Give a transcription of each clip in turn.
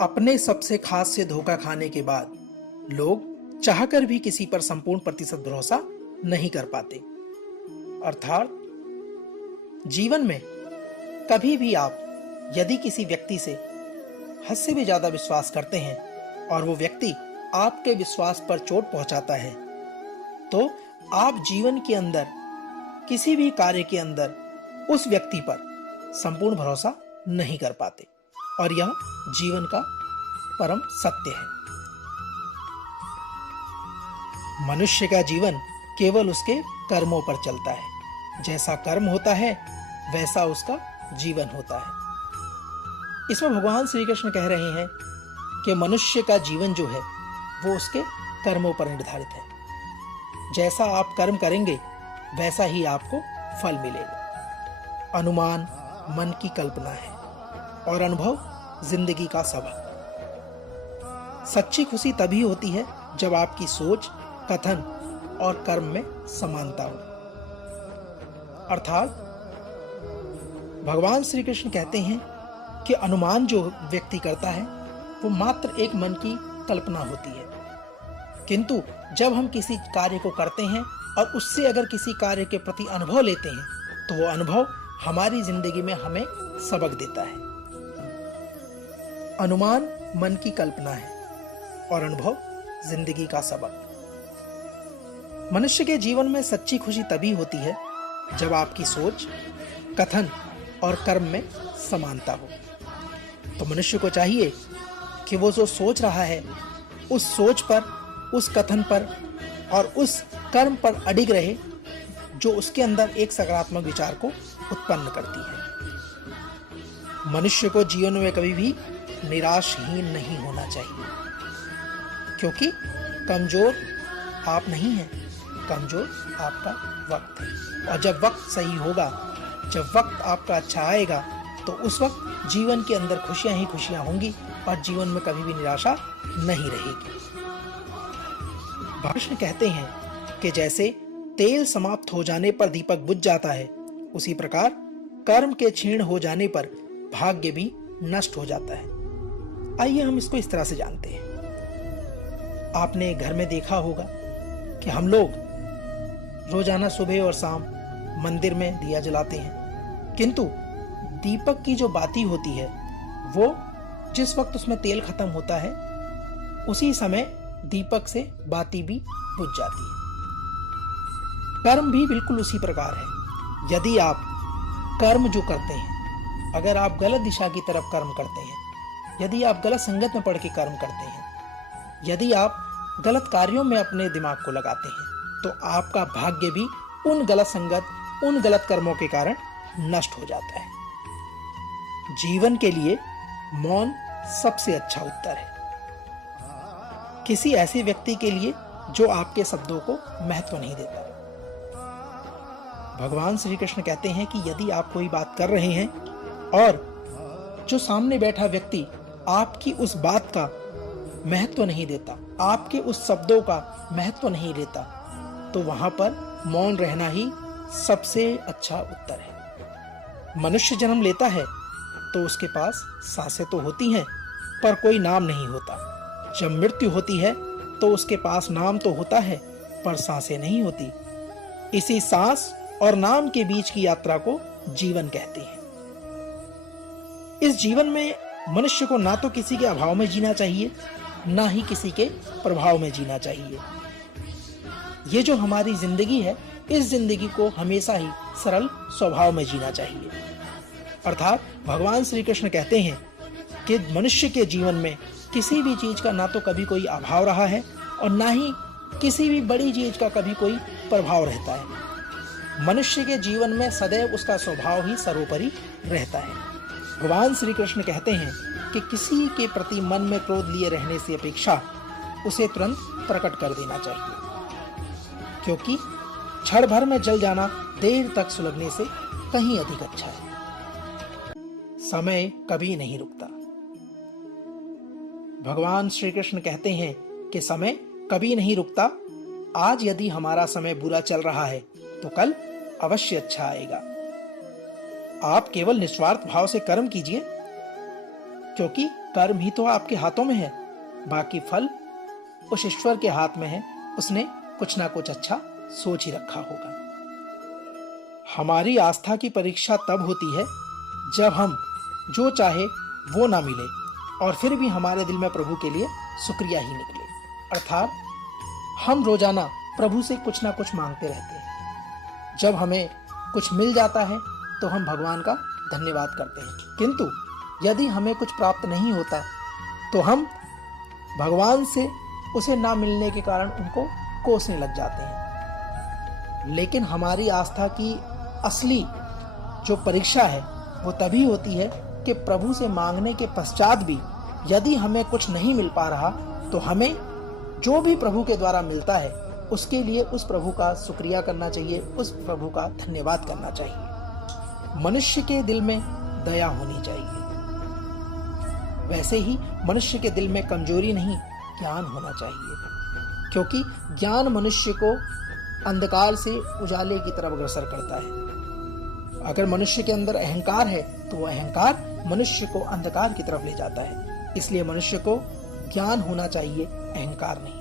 अपने सबसे खास से धोखा खाने के बाद लोग चाहकर भी किसी पर संपूर्ण प्रतिशत भरोसा नहीं कर पाते। अर्थात जीवन में कभी भी आप यदि किसी व्यक्ति से हद से भी ज्यादा विश्वास करते हैं और वो व्यक्ति आपके विश्वास पर चोट पहुंचाता है, तो आप जीवन के अंदर किसी भी कार्य के अंदर उस व्यक्ति पर संपूर्ण भरोसा नहीं कर पाते और यह जीवन का परम सत्य है। मनुष्य का जीवन केवल उसके कर्मों पर चलता है। जैसा कर्म होता है वैसा उसका जीवन होता है। इसमें भगवान श्री कृष्ण कह रहे हैं कि मनुष्य का जीवन जो है वो उसके कर्मों पर निर्धारित है। जैसा आप कर्म करेंगे वैसा ही आपको फल मिलेगा। अनुमान मन की कल्पना है और अनुभव जिंदगी का सबक। सच्ची खुशी तभी होती है जब आपकी सोच, कथन और कर्म में समानता हो। अर्थात भगवान श्री कृष्ण कहते हैं कि अनुमान जो व्यक्ति करता है वो मात्र एक मन की कल्पना होती है, किंतु जब हम किसी कार्य को करते हैं और उससे अगर किसी कार्य के प्रति अनुभव लेते हैं तो वो अनुभव हमारी जिंदगी में हमें सबक देता है। अनुमान मन की कल्पना है और अनुभव जिंदगी का सबक। मनुष्य के जीवन में सच्ची खुशी तभी होती है जब आपकी सोच, कथन और कर्म में समानता हो। तो मनुष्य को चाहिए कि वो जो सोच रहा है उस सोच पर, उस कथन पर और उस कर्म पर अडिग रहे जो उसके अंदर एक सकारात्मक विचार को उत्पन्न करती है। मनुष्य को जीवन में कभी भी निराशहीन नहीं होना चाहिए, क्योंकि कमजोर आप नहीं हैं, कमजोर आपका वक्त है। और जब वक्त सही होगा, जब वक्त आपका अच्छा आएगा, तो उस वक्त जीवन के अंदर खुशियां ही खुशियां होंगी और जीवन में कभी भी निराशा नहीं रहेगी। कृष्ण कहते हैं कि जैसे तेल समाप्त हो जाने पर दीपक बुझ जाता है, उसी प्रकार कर्म के क्षीण हो जाने पर भाग्य भी नष्ट हो जाता है। आइए हम इसको इस तरह से जानते हैं। आपने घर में देखा होगा कि हम लोग रोजाना सुबह और शाम मंदिर में दिया जलाते हैं, किंतु दीपक की जो बाती होती है वो जिस वक्त उसमें तेल खत्म होता है उसी समय दीपक से बाती भी बुझ जाती है। कर्म भी बिल्कुल उसी प्रकार है। यदि आप कर्म जो करते हैं, अगर आप गलत दिशा की तरफ कर्म करते हैं, यदि आप गलत संगत में पढ़ के कर्म करते हैं, यदि आप गलत कार्यों में अपने दिमाग को लगाते हैं, तो आपका भाग्य भी उन गलत संगत, उन गलत कर्मों के कारण नष्ट हो जाता है। जीवन के लिए मौन सबसे अच्छा उत्तर है। किसी ऐसे व्यक्ति के लिए जो आपके शब्दों को महत्व नहीं देता। भगवान श्री कृष्ण कहते हैं कि यदि आप कोई बात कर रहे हैं और जो सामने बैठा व्यक्ति आपकी उस बात का महत्व नहीं देता, आपके उस शब्दों का महत्व नहीं देता, तो वहां पर मौन रहना ही सबसे अच्छा उत्तर है। मनुष्य जन्म लेता है तो उसके पास सांसें तो होती हैं पर कोई नाम नहीं होता। जब मृत्यु होती है तो उसके पास नाम तो होता है पर सांसें नहीं होती। इसी सांस और नाम के बीच की यात्रा को जीवन कहते हैं। इस जीवन में मनुष्य को ना तो किसी के अभाव में जीना चाहिए, ना ही किसी के प्रभाव में जीना चाहिए। ये जो हमारी जिंदगी है, इस जिंदगी को हमेशा ही सरल स्वभाव में जीना चाहिए। अर्थात भगवान श्री कृष्ण कहते हैं कि मनुष्य के जीवन में किसी भी चीज का ना तो कभी कोई अभाव रहा है और ना ही किसी भी बड़ी चीज का कभी कोई प्रभाव रहता है। मनुष्य के जीवन में सदैव उसका स्वभाव ही सर्वोपरि रहता है। भगवान श्री कृष्ण कहते हैं कि किसी के प्रति मन में क्रोध लिए रहने से अपेक्षा उसे तुरंत प्रकट कर देना चाहिए, क्योंकि क्षण भर में जल जाना देर तक सुलगने से कहीं अधिक अच्छा है। समय कभी नहीं रुकता। भगवान श्री कृष्ण कहते हैं कि समय कभी नहीं रुकता। आज यदि हमारा समय बुरा चल रहा है तो कल अवश्य अच्छा आएगा। आप केवल निस्वार्थ भाव से कर्म कीजिए, क्योंकि कर्म ही तो आपके हाथों में है, बाकी फल उस ईश्वर के हाथ में है। उसने कुछ ना कुछ अच्छा सोच ही रखा होगा। हमारी आस्था की परीक्षा तब होती है जब हम जो चाहे वो ना मिले और फिर भी हमारे दिल में प्रभु के लिए शुक्रिया ही निकले। अर्थात हम रोजाना प्रभु से कुछ ना कुछ मांगते रहते हैं। जब हमें कुछ मिल जाता है तो हम भगवान का धन्यवाद करते हैं, किंतु यदि हमें कुछ प्राप्त नहीं होता तो हम भगवान से उसे ना मिलने के कारण उनको कोसने लग जाते हैं। लेकिन हमारी आस्था की असली जो परीक्षा है वो तभी होती है कि प्रभु से मांगने के पश्चात भी यदि हमें कुछ नहीं मिल पा रहा तो हमें जो भी प्रभु के द्वारा मिलता है उसके लिए उस प्रभु का शुक्रिया करना चाहिए, उस प्रभु का धन्यवाद करना चाहिए। मनुष्य के दिल में दया होनी चाहिए। वैसे ही मनुष्य के दिल में कमजोरी नहीं, ज्ञान होना चाहिए, क्योंकि ज्ञान मनुष्य को अंधकार से उजाले की तरफ अग्रसर करता है। अगर मनुष्य के अंदर अहंकार है तो वह अहंकार मनुष्य को अंधकार की तरफ ले जाता है। इसलिए मनुष्य को ज्ञान होना चाहिए, अहंकार नहीं।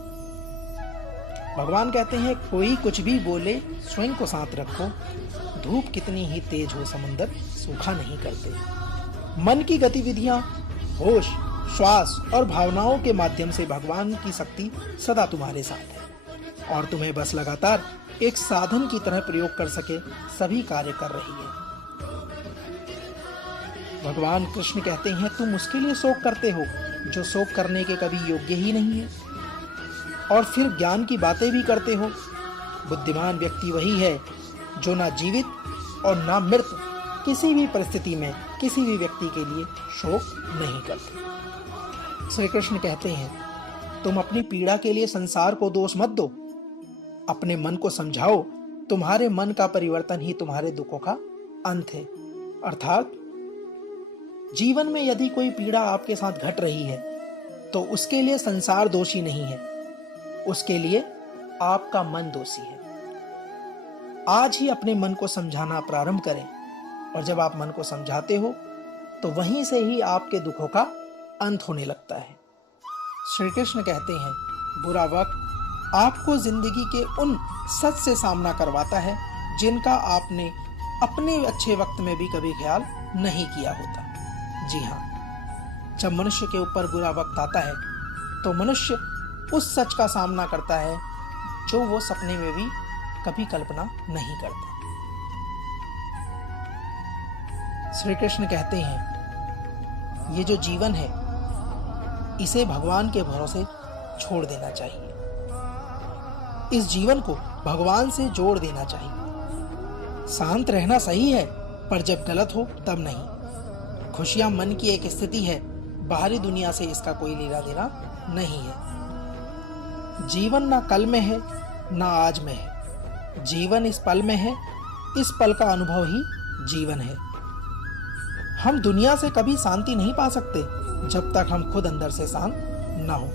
भगवान कहते हैं, कोई कुछ भी बोले स्वयं को साथ रखो, धूप कितनी ही तेज हो समुंदर सूखा नहीं करते। मन की गतिविधियां, होश, श्वास और भावनाओं के माध्यम से भगवान की शक्ति सदा तुम्हारे साथ है और तुम्हें बस लगातार एक साधन की तरह प्रयोग कर सके सभी कार्य कर रही है। भगवान कृष्ण कहते हैं, तुम उसके लिए शोक करते हो जो शोक करने के कभी योग्य ही नहीं है, और फिर ज्ञान की बातें भी करते हो। बुद्धिमान व्यक्ति वही है जो ना जीवित और ना मृत किसी भी परिस्थिति में किसी भी व्यक्ति के लिए शोक नहीं करते। श्री कृष्ण कहते हैं, तुम अपनी पीड़ा के लिए संसार को दोष मत दो, अपने मन को समझाओ, तुम्हारे मन का परिवर्तन ही तुम्हारे दुखों का अंत है। अर्थात जीवन में यदि कोई पीड़ा आपके साथ घट रही है तो उसके लिए संसार दोषी नहीं है, उसके लिए आपका मन दोषी है। आज ही अपने मन को समझाना प्रारंभ करें, और जब आप मन को समझाते हो तो वहीं से ही आपके दुखों का अंत होने लगता है। श्री कृष्ण कहते हैं, बुरा वक्त आपको जिंदगी के उन सच से सामना करवाता है जिनका आपने अपने अच्छे वक्त में भी कभी ख्याल नहीं किया होता। जी हाँ, जब मनुष्य के ऊपर बुरा वक्त आता है तो मनुष्य उस सच का सामना करता है जो वो सपने में भी कभी कल्पना नहीं करता। श्री कृष्ण कहते हैं, ये जो जीवन है इसे भगवान के भरोसे छोड़ देना चाहिए, इस जीवन को भगवान से जोड़ देना चाहिए। शांत रहना सही है, पर जब गलत हो तब नहीं। खुशियां मन की एक स्थिति है, बाहरी दुनिया से इसका कोई लेना देना नहीं है। जीवन ना कल में है ना आज में है, जीवन इस पल में है, इस पल का अनुभव ही जीवन है। हम दुनिया से कभी शांति नहीं पा सकते जब तक हम खुद अंदर से शांत ना हो।